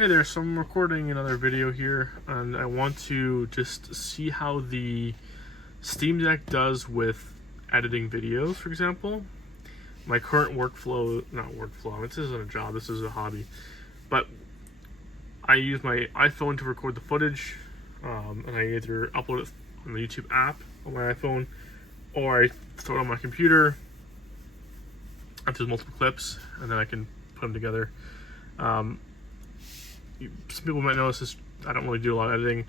Hey there, so I'm recording another video here, and I want to just see how the Steam Deck does with editing videos, for example. My current workflow, this isn't a job, this is a hobby, but I use my iPhone to record the footage, and I either upload it on the YouTube app on my iPhone, or I throw it on my computer if there's multiple clips, and then I can put them together. Some people might notice this. I don't really do a lot of editing.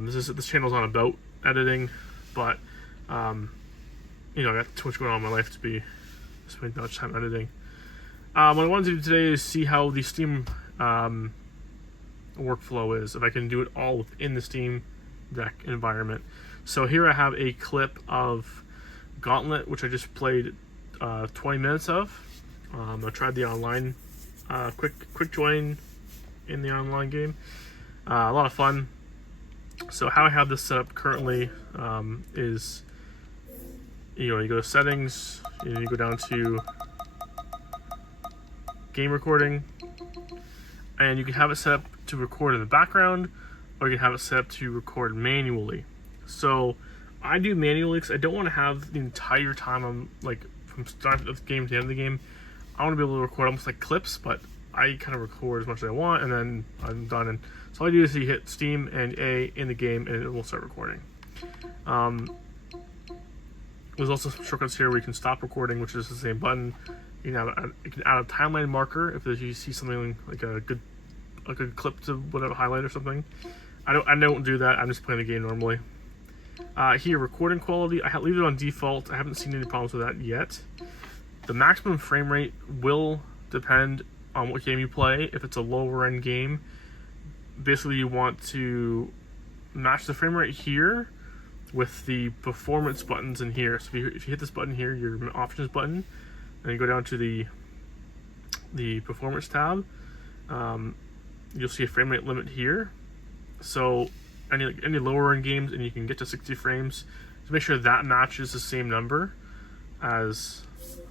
This channel's not about editing, but I got too much going on in my life to be spending that much time editing. What I wanted to do today is see how the Steam workflow is, if I can do it all within the Steam Deck environment. So here I have a clip of Gauntlet, which I just played 20 minutes of. I tried the online quick join in the online game. A lot of fun. So how I have this set up currently is, you go to settings, you go down to game recording, and you can have it set up to record in the background, or you can have it set up to record manually. So I do manually because I don't want to have the entire time I'm from start of the game to the end of the game. I want to be able to record almost like clips, but I kind of record as much as I want, and then I'm done. And so all I do is you hit Steam and A in the game, and it will start recording. There's also some shortcuts here where you can stop recording, which is the same button. You can add a timeline marker if you see something like a good clip to whatever highlight or something. I don't do that. I'm just playing the game normally. Here, recording quality, I leave it on default. I haven't seen any problems with that yet. The maximum frame rate will depend on what game you play. If it's a lower end game, basically you want to match the frame rate here with the performance buttons in here. So if you hit this button here, your options button, and you go down to the performance tab, you'll see a frame rate limit here. So any lower end games, and you can get to 60 frames, to make sure that matches the same number as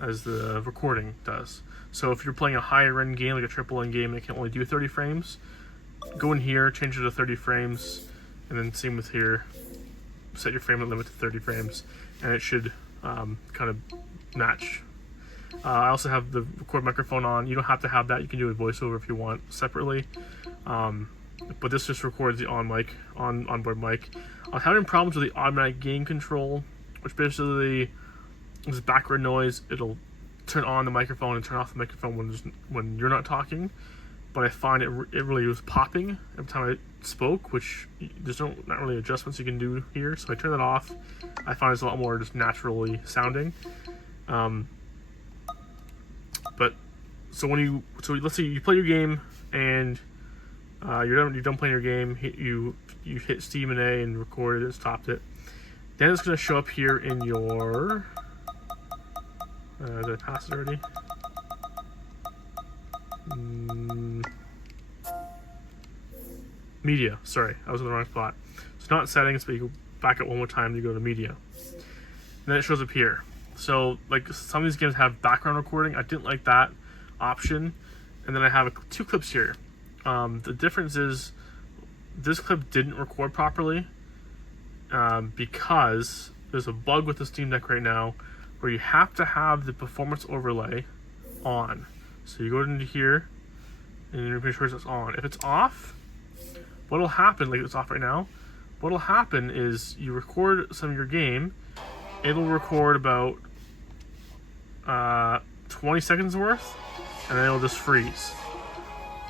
the recording does. So if you're playing a higher end game, like a triple end game, and it can only do 30 frames, go in here, change it to 30 frames, and then same with here, set your frame limit to 30 frames, and it should kind of match. I also have the record microphone on. You don't have to have that. You can do a voiceover if you want separately. But this just records the onboard mic. I'm having problems with the automatic gain control, which basically is background noise. It'll turn on the microphone and turn off the microphone when you're not talking. But I find it really was popping every time I spoke, which there's not really adjustments you can do here. So I turn that off. I find it's a lot more just naturally sounding. But so let's say you play your game and you're done playing your game. You hit Steam and A and recorded it, stopped it. Then it's going to show up here in your did I pass it already? Media. Sorry, I was in the wrong spot. It's not settings, but you go back up one more time. You go to media. And then it shows up here. So some of these games have background recording. I didn't like that option. And then I have two clips here. The difference is this clip didn't record properly because there's a bug with the Steam Deck right now where you have to have the performance overlay on. So you go into here and you make sure it's on. If it's off, what'll happen, like it's off right now, what'll happen is you record some of your game, it'll record about 20 seconds worth, and then it'll just freeze.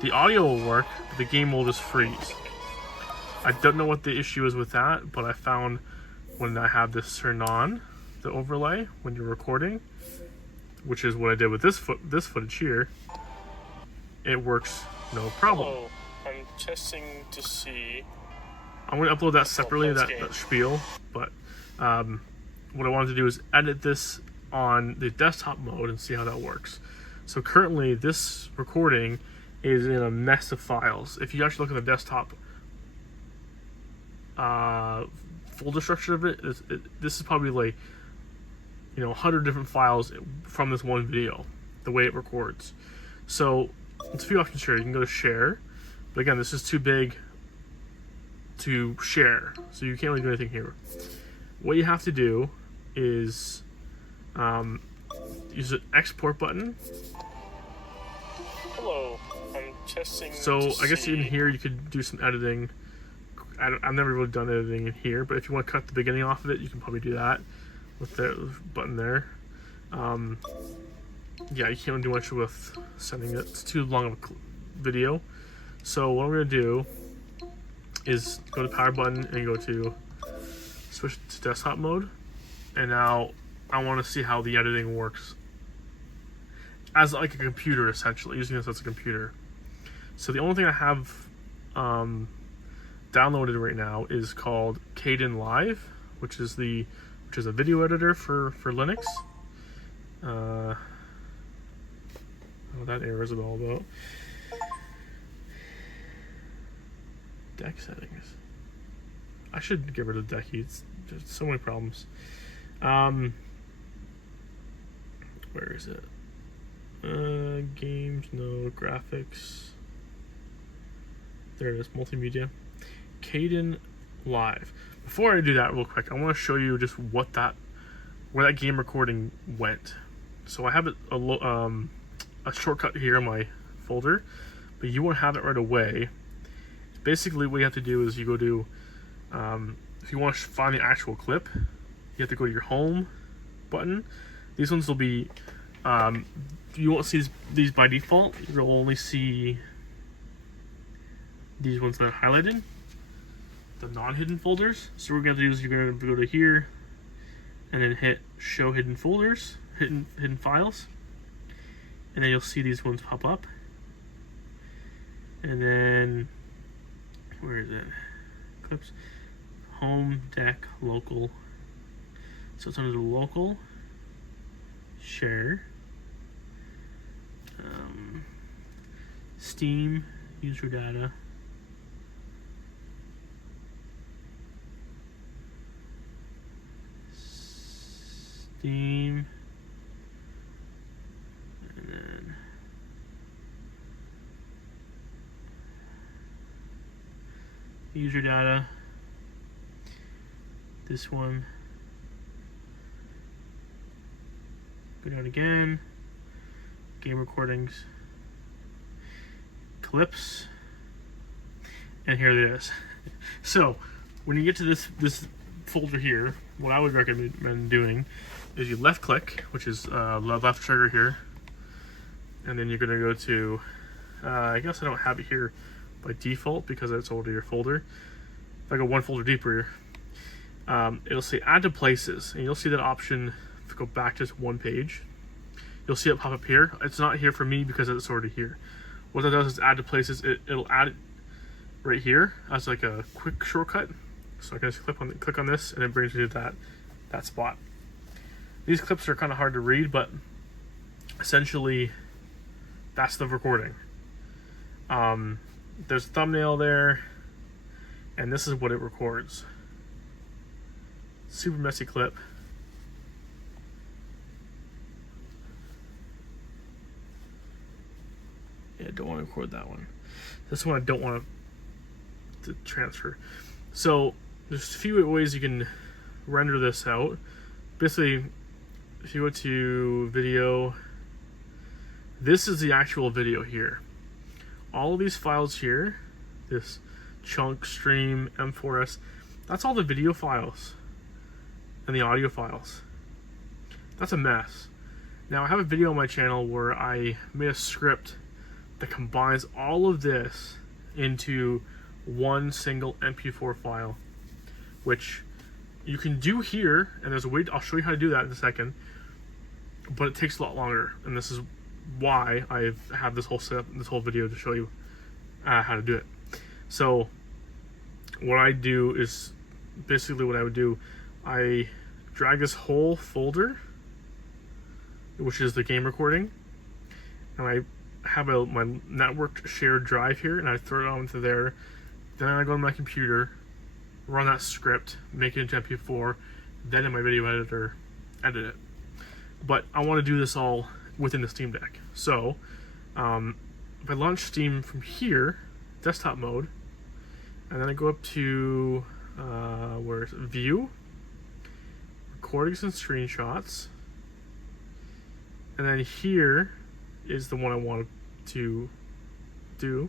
The audio will work, but the game will just freeze. I don't know what the issue is with that, but I found when I have this turned on, the overlay, when you're recording, which is what I did with this footage here, it works no problem. Hello, I'm testing to see. I'm going to upload that separately, that spiel, but what I wanted to do is edit this on the desktop mode and see how that works. So currently this recording is in a mess of files. If you actually look at the desktop folder structure of it, this is probably 100 different files from this one video, the way it records. So there's a few options here. You can go to share, But again, this is too big to share, so you can't really do anything here. What you have to do is use an export button. Hello, I'm testing. So I guess in here you could do some editing. I've never really done editing in here, but if you want to cut the beginning off of it, you can probably do that with the button there. Yeah, you can't do much with sending it. It's too long of a video. So what I'm going to do is go to power button and go to switch to desktop mode. And now I want to see how the editing works as like a computer, essentially, using this as a computer. So the only thing I have downloaded right now is called Kdenlive, which is a video editor for Linux. What that error is all about. Deck settings. I should get rid of Decky. There's so many problems. Where is it? Games, no, graphics. There it is, multimedia. Kdenlive. Before I do that real quick, I want to show you just where that game recording went. So I have it a shortcut here in my folder, but you won't have it right away. Basically, what you have to do is you go to, if you want to find the actual clip, you have to go to your home button. These ones will be, you won't see these by default. You'll only see these ones that are highlighted, the non-hidden folders. So what we're going to do is you're going to go to here and then hit show hidden folders, hidden files, and then you'll see these ones pop up. And then where is it? Clips, home, deck, local. So it's under the local, share, Steam, user data, Steam, and then user data, this one, go down again, game recordings, clips, and here it is. So when you get to this folder here, what I would recommend doing is you left click, which is left trigger here, and then you're going to go to, I guess I don't have it here by default because it's already your folder. If I go one folder deeper, it'll say add to places, and you'll see that option. If you go back to just one page, you'll see it pop up here. It's not here for me because it's already here. What that does is add to places. It'll add it right here as like a quick shortcut. So I can just click on this, and it brings me to that spot. These clips are kind of hard to read, but essentially that's the recording. There's a thumbnail there, and this is what it records. Super messy clip. Yeah, I don't want to record that one. This one I don't want to transfer. So there's a few ways you can render this out. Basically, if you go to video, this is the actual video here. All of these files here, this chunk, stream, M4S, that's all the video files and the audio files. That's a mess. Now I have a video on my channel where I made a script that combines all of this into one single MP4 file, which you can do here, and there's a way, I'll show you how to do that in a second, but it takes a lot longer, and this is why I have this whole setup, this whole video to show you how to do it. So what I do is, basically what I would do, I drag this whole folder, which is the game recording, and I have my networked shared drive here, and I throw it onto there. Then I go to my computer, run that script, make it into MP4, then in my video editor, edit it. But I want to do this all within the Steam Deck. So if I launch Steam from here, desktop mode, and then I go up to where's View, Recordings and Screenshots, and then here is the one I want to do.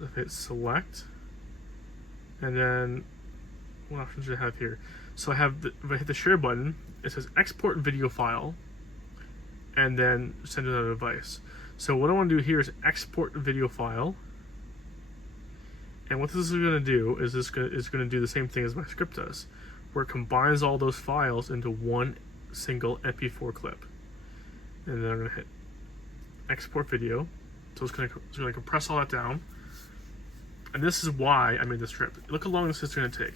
If I hit Select, and then what options do I have here? So I have if I hit the Share button, it says Export Video File, and then send to another device. So what I want to do here is export video file. And what this is going to do is going to do the same thing as my script does, where it combines all those files into one single MP4 clip. And then I'm going to hit export video. So it's going to compress all that down. And this is why I made this script. Look how long this is going to take.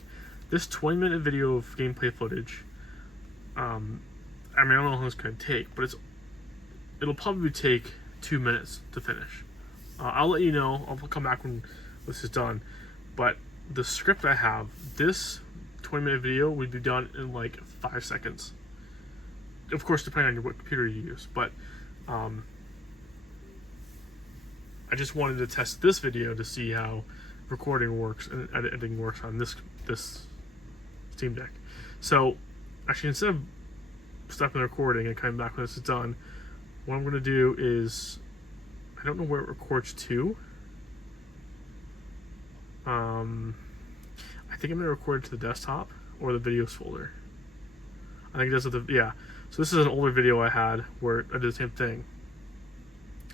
This 20-minute video of gameplay footage, I mean, I don't know how long it's going to take, but it'll probably take 2 minutes to finish. I'll let you know. I'll come back when this is done. But the script I have, this 20-minute video would be done in like 5 seconds. Of course, depending on what computer you use. But I just wanted to test this video to see how recording works and editing works on this Steam Deck. So actually, instead of stopping the recording and coming back when this is done, what I'm going to do is, I don't know where it records to. I think I'm going to record it to the desktop or the videos folder. I think it does yeah. So this is an older video I had where I did the same thing.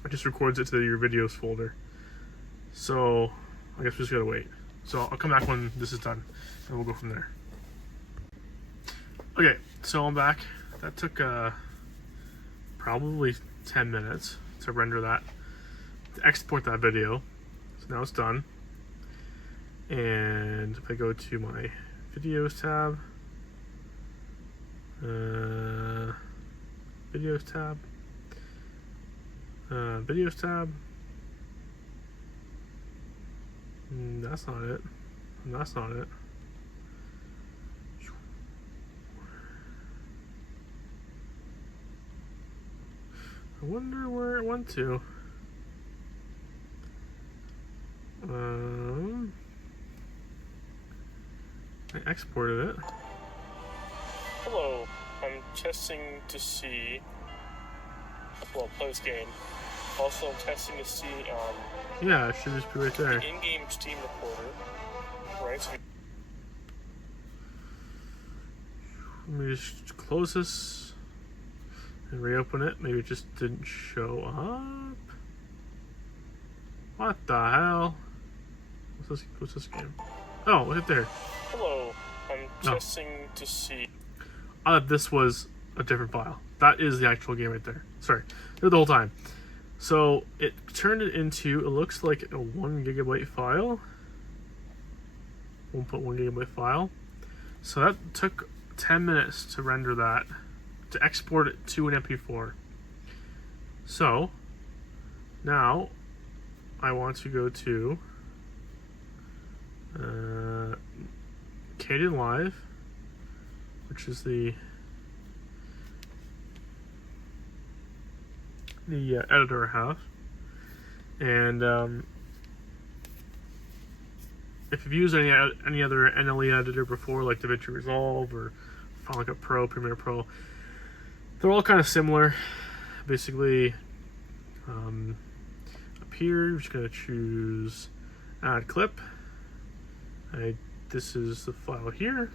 It just records it to your videos folder. So I guess we just gotta wait. So I'll come back when this is done and we'll go from there. Okay, so I'm back. That took probably 10 minutes to render that, to export that video. So now it's done. And if I go to my videos tab, videos tab, that's not it. That's not it. I wonder where it went to. I exported it. Hello, I'm testing to see. Well, play this game. Also, I'm testing to see Yeah, it should just be right there. the in-game Steam recorder. Right. So Let me just close this and reopen it. Maybe it just didn't show up. What the hell? What's this game? Oh, look at there. hello, I'm testing to see. This was a different file. That is the actual game right there. Sorry, there the whole time. So it turned it into, it looks like a 1 gigabyte file. 1.1 gigabyte file. So that took 10 minutes to render that, to export it to an MP4. So now I want to go to Kdenlive, which is the editor I have, and if you've used any other NLE editor before, like DaVinci Resolve or Final Cut Pro, Premiere Pro, they're all kind of similar. Basically, up here, you're just going to choose Add Clip. This is the file here.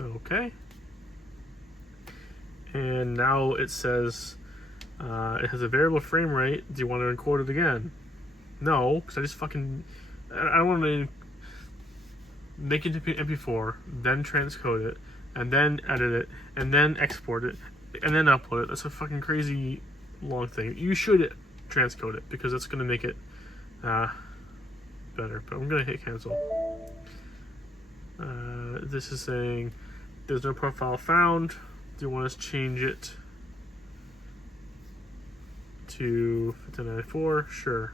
Okay. And now it says it has a variable frame rate. Do you want to record it again? No, because I just fucking... I don't want to make it into MP4, then transcode it, and then edit it, and then export it, and then upload it. That's a fucking crazy long thing. You should transcode it, because that's going to make it better. But I'm going to hit cancel. This is saying there's no profile found. Do you want us to change it to 1594? Sure.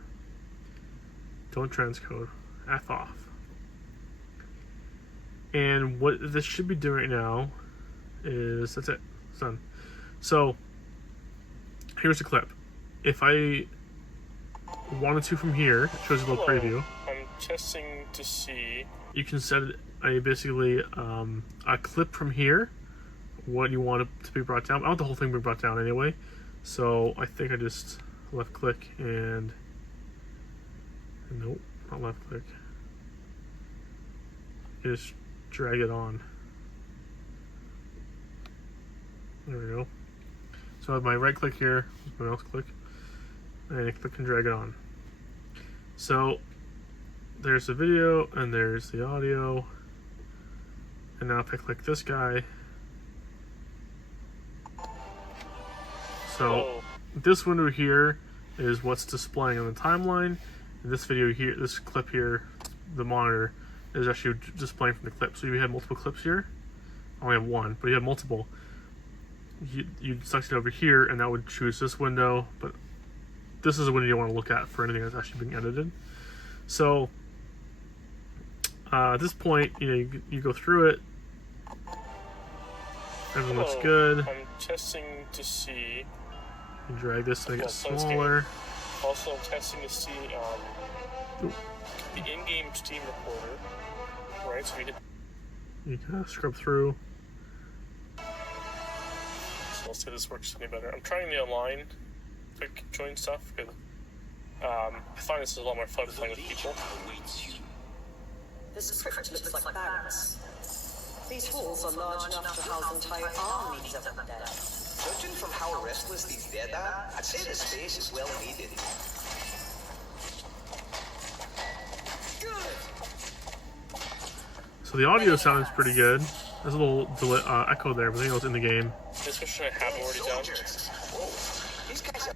Don't transcode. F off. And what this should be doing right now is, that's it. It's done. So here's the clip. If I 1 and 2 from here. It shows you a little Hello. preview. I'm testing to see. You can set basically a clip from here, what you want it to be brought down. I want the whole thing to be brought down anyway, so I think I just left click and nope, not left click. You just drag it on. There we go. So I have my right click here, my mouse click, and I click and drag it on. So there's the video and there's the audio. And now if I click this guy, so this window here is what's displaying on the timeline. And this video here, this clip here, the monitor, is actually displaying from the clip. So you have multiple clips here. I only have one, but you have multiple. You'd select it over here, and that would choose this window. But this is the window you want to look at for anything that's actually being edited. So at this point, you go through it. Everything looks good. I'm testing to see. You drag this to make it smaller. Also, I'm testing to see the in-game Steam recorder. Right, so you kind of scrub through. So let's see if this works any better. I'm trying the online quick join stuff because I find this is a lot more fun playing with people. This script looks like barracks. These halls are large enough to house entire armies of undead. Judging from how restless these dead are, I'd say the space is well needed. So the audio sounds pretty good. There's a little echo there, but I think it was in the game. This one should I have already done. Whoa, these guys are...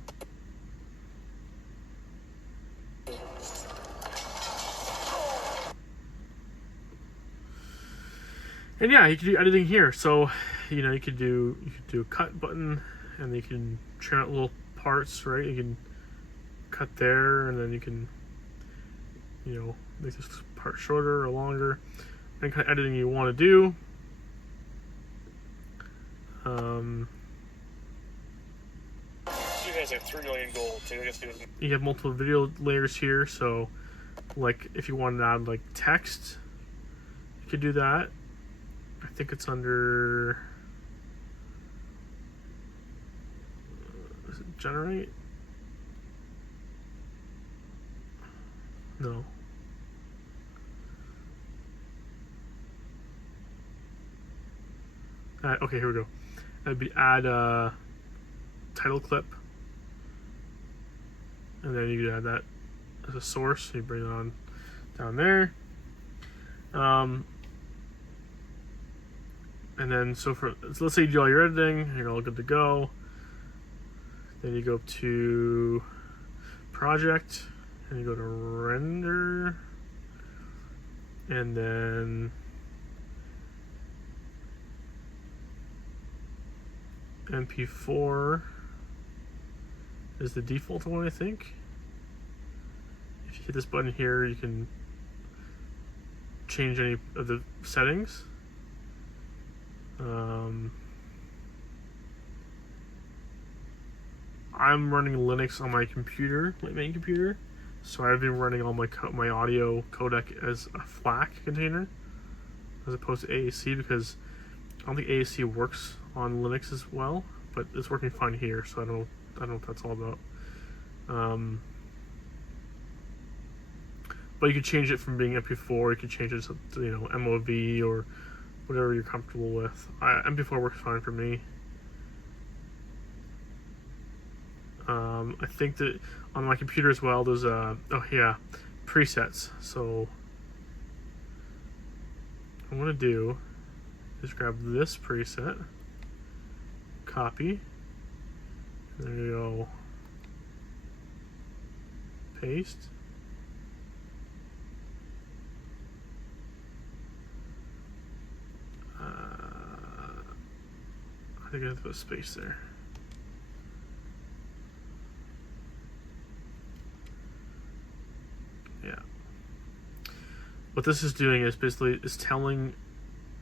And yeah, you can do editing here. So, you could do a cut button, and you can trim out little parts, right? You can cut there, and then you can, make this part shorter or longer. Any kind of editing you want to do. You guys have 3 million gold, so I guess you have multiple video layers here, so like if you wanted to add like text, you could do that. I think it's under is it generate? No. Okay, here we go. That'd be add a title clip, and then you could add that as a source. You bring it on down there, and then so let's say you do all your editing, you're all good to go. Then you go to project, and you go to render, and then MP4 is the default one, I think. If you hit this button here, you can change any of the settings. I'm running Linux on my computer, my main computer, so I've been running all my audio codec as a FLAC container as opposed to AAC, because I don't think AAC works on Linux as well, but it's working fine here, so I don't know what that's all about. But you could change it from being MP4, you could change it to MOV or whatever you're comfortable with. MP4 works fine for me. I think that on my computer as well, there's presets. So what I'm gonna do is grab this preset, copy, there you go, paste, I think I have to put a space there. Yeah. What this is doing is basically telling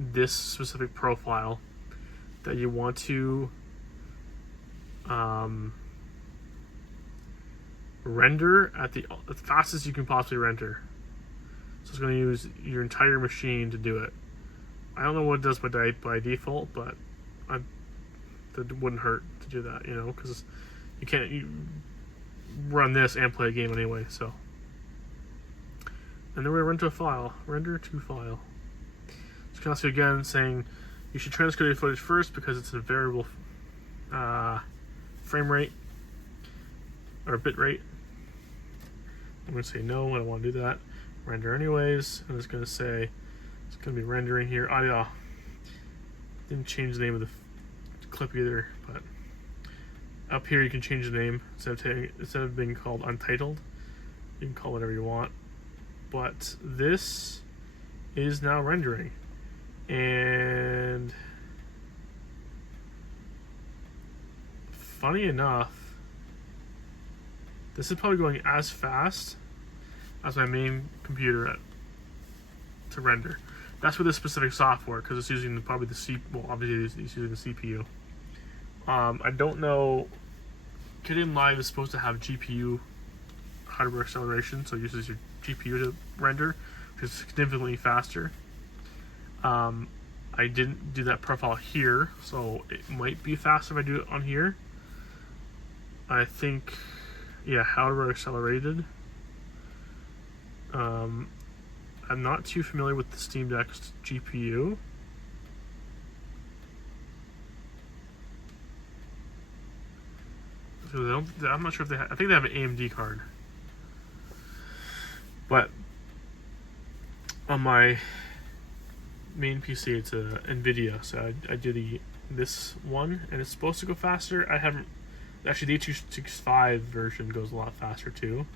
this specific profile that you want to render at the fastest you can possibly render. So it's going to use your entire machine to do it. I don't know what it does by default, but that wouldn't hurt to do that, you know, because you can't run this and play a game anyway. So, and then we're render to file, render to file. So you can also again saying you should transcode your footage first because it's a variable frame rate or bit rate. I'm going to say no, I don't want to do that. Render anyways, and it's going to say it's going to be rendering here. Didn't change the name of the clip either, but up here you can change the name instead of being called untitled. You can call it whatever you want. But this is now rendering, and funny enough, this is probably going as fast as my main computer to render. That's with this specific software because it's using probably obviously it's using the CPU. I don't know. Kdenlive is supposed to have GPU hardware acceleration, so it uses your GPU to render, which is significantly faster. I didn't do that profile here, so it might be faster if I do it on here. I think, yeah, hardware accelerated. I'm not too familiar with the Steam Deck's GPU. So I'm not sure if I think they have an AMD card. But on my main PC, it's a NVIDIA, so I do this one, and it's supposed to go faster. I haven't actually, the 8265 version goes a lot faster too.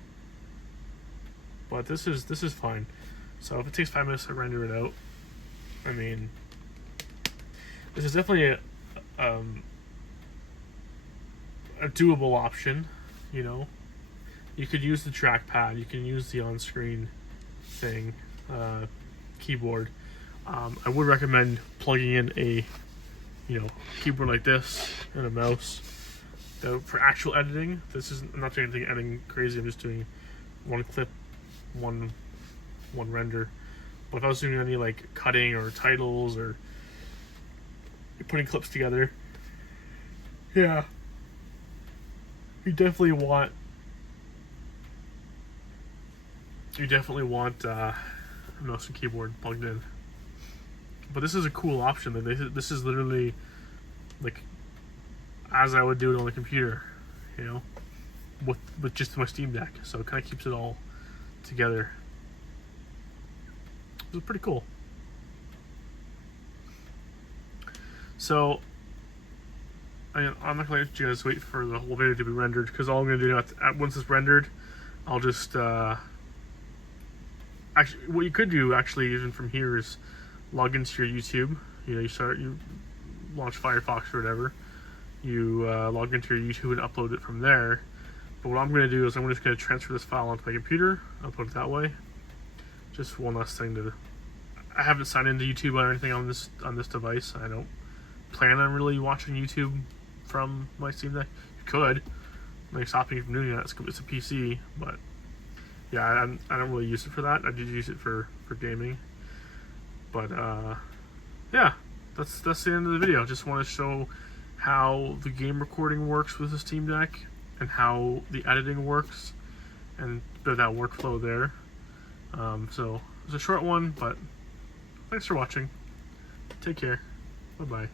But this is fine. So if it takes 5 minutes to render it out, I mean, this is definitely a doable option. You know, you could use the trackpad, you can use the on-screen thing, keyboard. I would recommend plugging in a keyboard like this and a mouse. Though for actual editing, I'm not doing anything editing crazy. I'm just doing one clip, one render. But if I was doing any like cutting or titles or putting clips together, yeah, you definitely want a mouse and keyboard plugged in. But this is a cool option. This is literally like as I would do it on the computer, you know, with just my Steam Deck. So it kind of keeps it all together. It's pretty cool. So I'm not gonna let you guys wait for the whole video to be rendered, because all I'm gonna do once it's rendered, I'll just actually, what you could do actually even from here is log into your YouTube. You know, you launch Firefox or whatever. You log into your YouTube and upload it from there. But what I'm going to do is I'm just going to transfer this file onto my computer, upload it that way. Just one last thing I haven't signed into YouTube or anything on this device. I don't plan on really watching YouTube from my Steam Deck. You could. I'm like stopping you from doing that. It's a PC, but yeah, I don't really use it for that. I did use it for gaming. But yeah, that's the end of the video. Just want to show how the game recording works with the Steam Deck and how the editing works and a bit of that workflow there. So it's a short one, but thanks for watching. Take care. Bye-bye.